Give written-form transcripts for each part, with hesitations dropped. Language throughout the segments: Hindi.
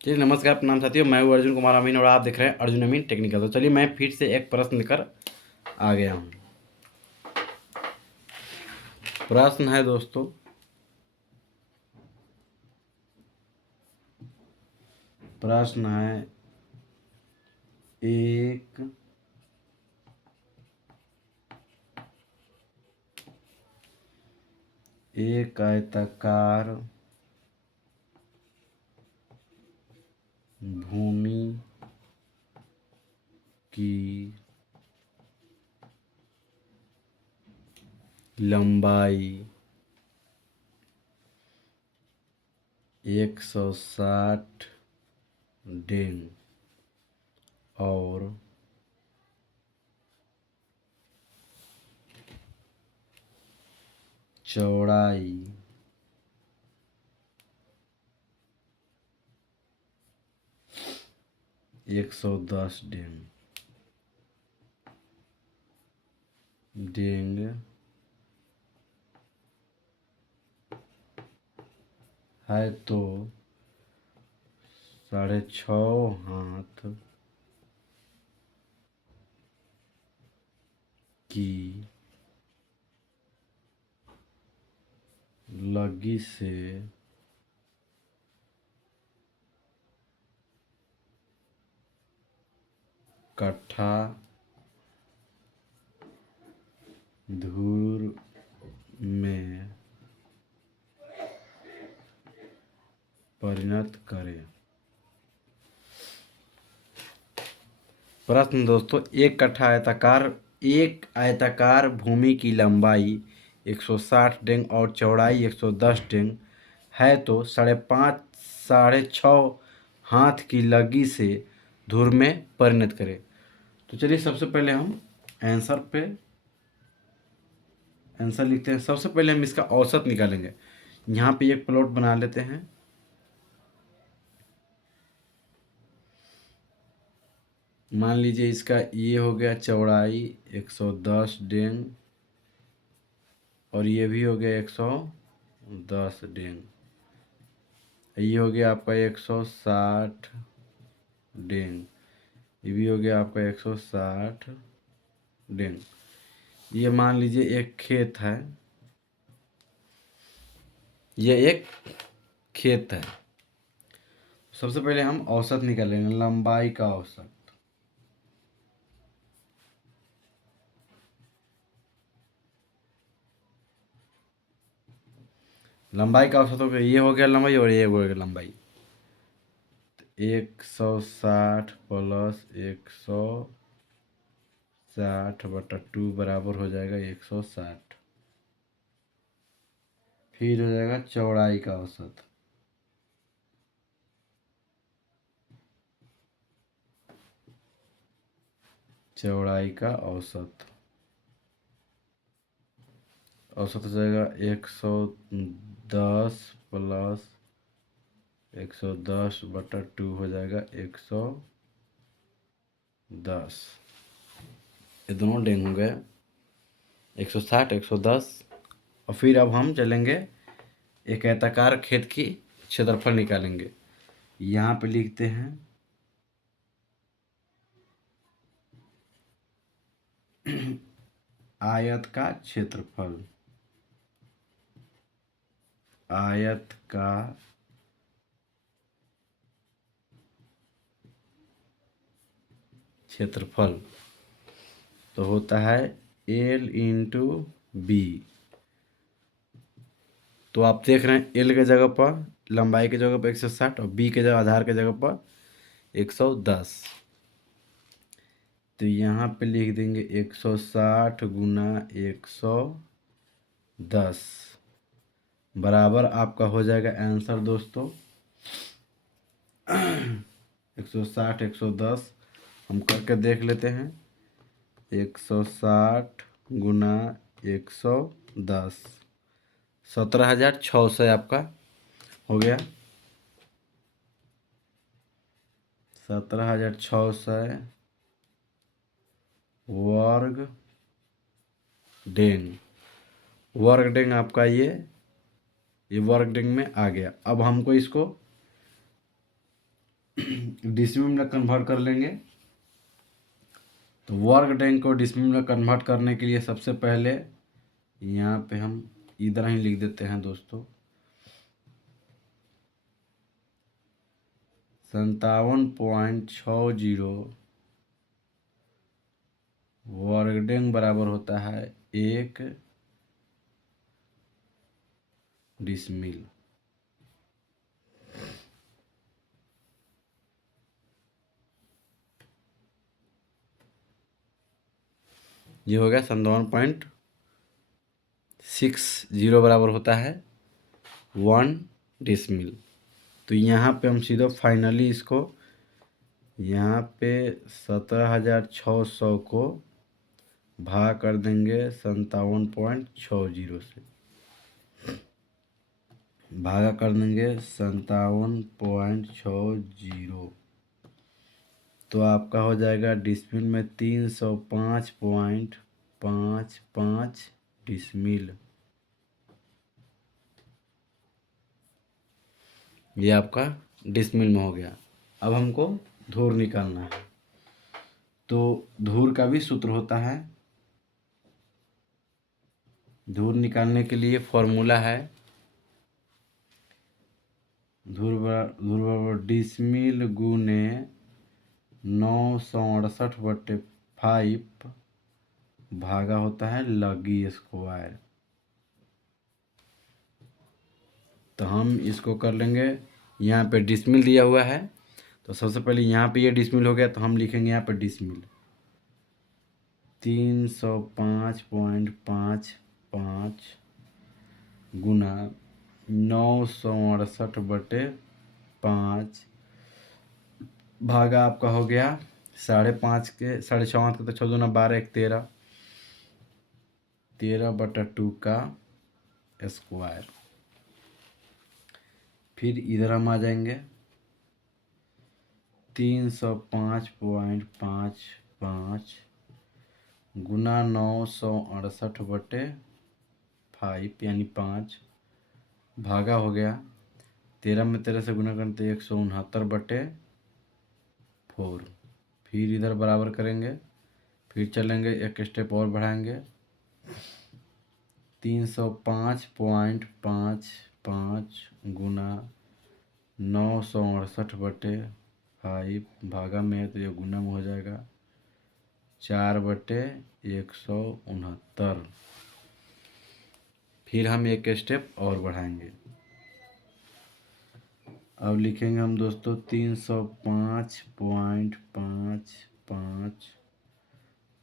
चलिए नमस्कार प्रणाम साथियों, मैं हूँ अर्जुन कुमार अमीन और आप देख रहे हैं अर्जुन अमीन टेक्निकल। तो चलिए मैं फिर से एक प्रश्न लेकर आ गया हूँ। प्रश्न है दोस्तों, प्रश्न है एक एक आयताकार भूमि की लंबाई 160 डेन और चौड़ाई 110 डेंग है तो 6.5 हाथ की लगी से कट्ठा धूर में परिणत करें। प्रश्न दोस्तों, एक आयताकार भूमि की लंबाई 160 डेंग और चौड़ाई 110 डेंग है तो 6.5 हाथ की लगी से धूर में परिणत करें। तो चलिए सबसे पहले हम आंसर लिखते हैं। सबसे पहले हम इसका औसत निकालेंगे। यहाँ पे एक प्लॉट बना लेते हैं। मान लीजिए इसका ये हो गया चौड़ाई 110 डेंग और ये भी हो गया 110 डेंग। ये हो गया आपका 160 डेंग। ये भी हो गया आपका 160 डेंग। ये मान लीजिए एक खेत है, ये एक खेत है। सबसे पहले हम औसत निकालेंगे, लंबाई का औसत। लंबाई का औसत हो गया, ये हो गया लंबाई और ये हो गया लंबाई। 160 प्लस 160/2 बराबर हो जाएगा 160। फिर हो जाएगा चौड़ाई का औसत। चौड़ाई का औसत हो जाएगा 110 प्लस 110/2 हो जाएगा 110। ये दोनों डेंग हो गए 160 110। और फिर अब हम चलेंगे एक आयताकार खेत की क्षेत्रफल निकालेंगे। यहाँ पे लिखते हैं आयत का क्षेत्रफल। आयत का क्षेत्रफल तो होता है L/B। तो आप देख रहे हैं L के जगह पर, लंबाई के जगह पर 160 और B के जगह, आधार के जगह पर 110। तो यहाँ पे लिख देंगे 160 गुना 110 बराबर आपका हो जाएगा आंसर दोस्तों 160 110। हम करके देख लेते हैं। 160 गुना 110 17,600 आपका हो गया। 17,600 वर्ग डेंग। वर्ग डेंग आपका ये वर्ग डेंग में आ गया। अब हमको इसको डिसमिल में कन्वर्ट कर लेंगे। तो वर्ग डेंग को डिसमिल में कन्वर्ट करने के लिए सबसे पहले यहाँ पे हम इधर ही लिख देते हैं दोस्तों, 57.60 वर्ग डेंग बराबर होता है 1 डिसमिल। ये हो गया 57.60 बराबर होता है 1 डिसमिल। तो यहाँ पे हम सीधा फाइनली इसको यहाँ पे 17,600 को भाग कर देंगे 57.60 से, भागा कर देंगे 57.60। तो आपका हो जाएगा डिसमिल में 305.55 डिसमिल। ये आपका डिसमिल में हो गया। अब हमको धूर निकालना है। तो धूर का भी सूत्र होता है। धूर निकालने के लिए फॉर्मूला है धूर बराबर डिसमिल गुने 968/5 भागा होता है लगी स्क्वायर। तो हम इसको कर लेंगे, यहाँ पे डिसमिल दिया हुआ है तो सबसे पहले यहाँ पे ये डिसमिल हो गया तो हम लिखेंगे यहाँ पे डिसमिल 305.55 गुना 968/5 भागा आपका हो गया 5.5 के 6.5 के तो 6 दूना 12 1 13 13/2 का स्क्वायर। फिर इधर हम आ जाएंगे 305.55 गुना 968/5 यानी 5 भागा हो गया 13 में 13 से गुना करते 169/4। फिर इधर बराबर करेंगे, फिर चलेंगे एक स्टेप और बढ़ाएंगे 305.55 गुना 968/5 भागा में है तो ये गुना में हो जाएगा 4/169। फिर हम एक स्टेप और बढ़ाएंगे। अब लिखेंगे हम दोस्तों 305.55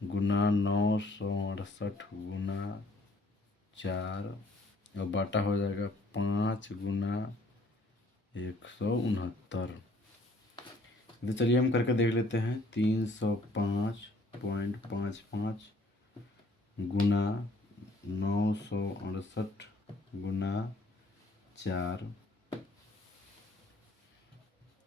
गुना 968 गुना 4 और बाटा हो जाएगा 5 गुना 169। तो चलिए हम करके देख लेते हैं 305.55 गुना 968 गुना 4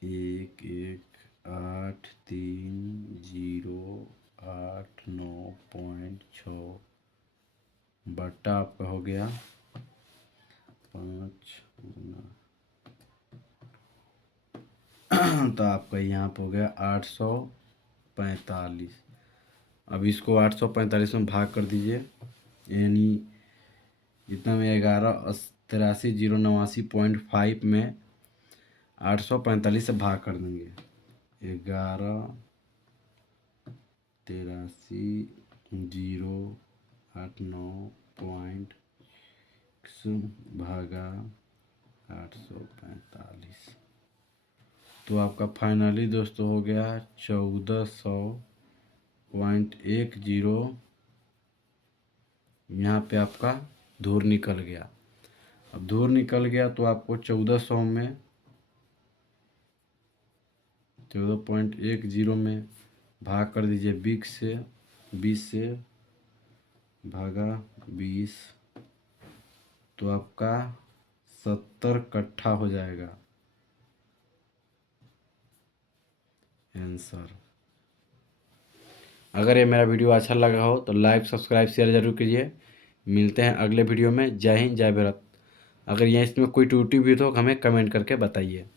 11,830.89 बट्टा आपका हो गया 5 गुना तो आपका यहाँ पर हो गया 845। अब इसको 845 में भाग कर दीजिए, यानी जितना में 11,83,089.5 में 845 से भाग कर देंगे 11,83,089 भागा 845। तो आपका फाइनली दोस्तों हो गया 1400.10। यहाँ पे आपका धूर निकल गया। अब धूर निकल गया तो आपको 1400 में 14.10 में भाग कर दीजिए 20 से भागा 20 तो आपका 70 कट्ठा हो जाएगा आंसर। अगर ये मेरा वीडियो अच्छा लगा हो तो लाइक सब्सक्राइब शेयर जरूर कीजिए। मिलते हैं अगले वीडियो में। जय हिंद जय भारत। अगर यहाँ इसमें कोई त्रुटि भी तो हमें कमेंट करके बताइए।